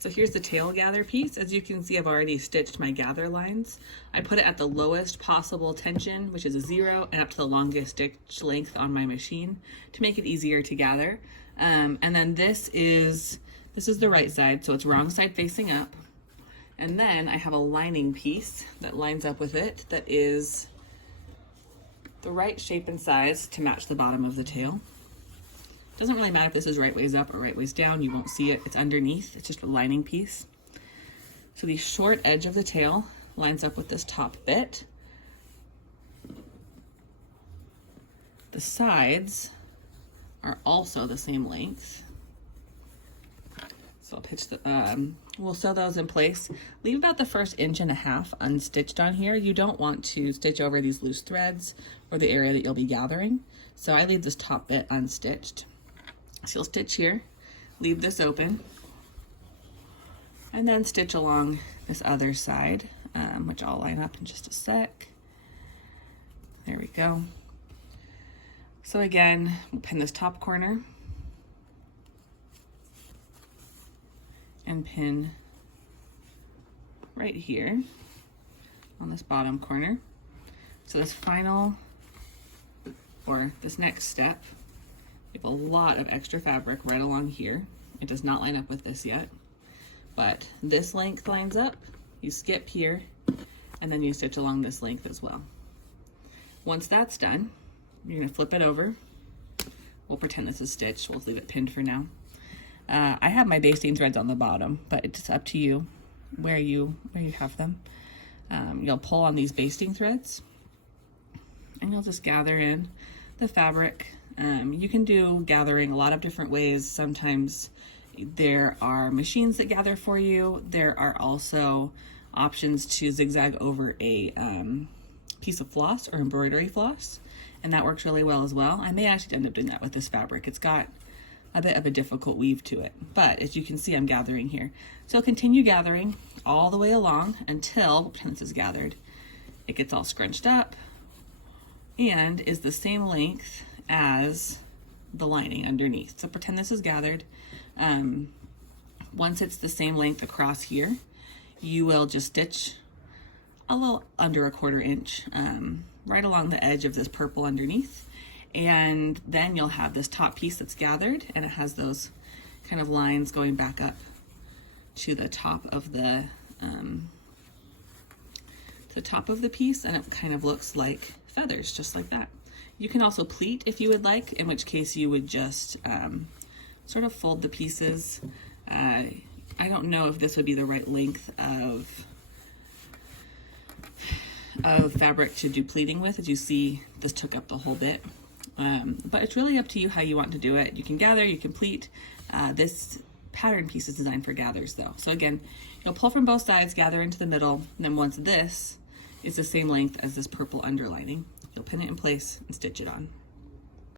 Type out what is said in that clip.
So here's the tail gather piece. As you can see, I've already stitched my gather lines. I put it at the lowest possible tension, which is a 0, and up to the longest stitch length on my machine to make it easier to gather. And then this is the right side, so it's wrong side facing up. And then I have a lining piece that lines up with it that is the right shape and size to match the bottom of the tail. Doesn't really matter if this is right ways up or right ways down, you won't see it, it's underneath, it's just a lining piece. So the short edge of the tail lines up with this top bit. The sides are also the same length. So I'll pitch we'll sew those in place. Leave about the first 1.5 inches unstitched on here. You don't want to stitch over these loose threads or the area that you'll be gathering. So I leave this top bit unstitched. So you'll stitch here, leave this open, and then stitch along this other side, which I'll line up in just a sec. There we go. So again, we'll pin this top corner and pin right here on this bottom corner. So this next step, you have a lot of extra fabric right along here. It does not line up with this yet, but this length lines up, you skip here, and then you stitch along this length as well. Once that's done, you're gonna flip it over. We'll pretend this is stitched, we'll leave it pinned for now. I have my basting threads on the bottom, but it's up to you where you have them. You'll pull on these basting threads, and you'll just gather in the fabric. You can do gathering a lot of different ways. Sometimes there are machines that gather for you. There are also options to zigzag over a piece of floss or embroidery floss, and that works really well as well. I may actually end up doing that with this fabric. It's got a bit of a difficult weave to it, but as you can see, I'm gathering here. So continue gathering all the way along until, pretend this is gathered, it gets all scrunched up and is the same length as the lining underneath. So pretend this is gathered. Once it's the same length across here, you will just stitch a little under 1/4 inch right along the edge of this purple underneath, and then you'll have this top piece that's gathered, and it has those kind of lines going back up to the top of the piece, and it kind of looks like feathers, just like that. You can also pleat if you would like, in which case you would just sort of fold the pieces. I don't know if this would be the right length of fabric to do pleating with. As you see, this took up the whole bit. But it's really up to you how you want to do it. You can gather, you can pleat. This pattern piece is designed for gathers though. So again, you'll pull from both sides, gather into the middle, and then once this is the same length as this purple underlining, you'll pin it in place and stitch it on.